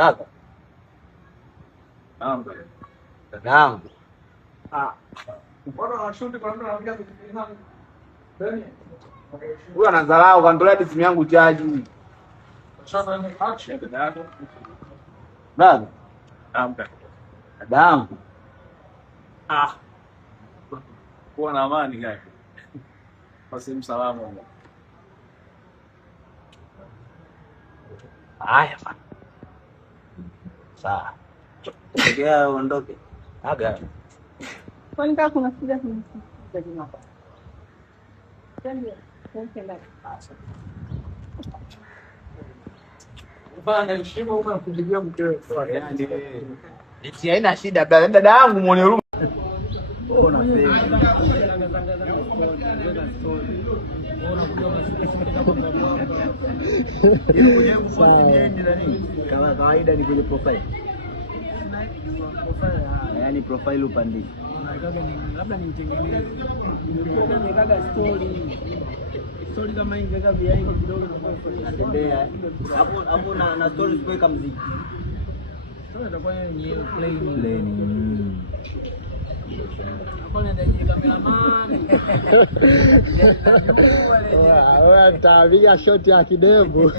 Brother. Dadangu. Mbona unashuti kwa nini unaongea vitu vingi? Huyu anadharau kanitolea simu yangu chaji. Sasa ni action dada. Brother. Amka. Dadangu. Kuwa na amani gani? Basi msalama. Haya bana. Sawa. Tegea uondoke. Aga. Kwani kama kuna shida kuna shida hapa. Ndio, ndio. Bana heshima huko kupigia mkeo. Yaani eti haina shida brother. Dada yangu muone huruma. Kama kawaida ni kwenye profile. Yaani profile upandishe. Labda nimtengeneze. Nimekaga story kama hii ngeka behind kidogo na Tembea. Hapo na story kuweka muziki. sasa itakuwa ni plain. Hapo ndio cameraman. Wewe mtapiga shot ya kidevu.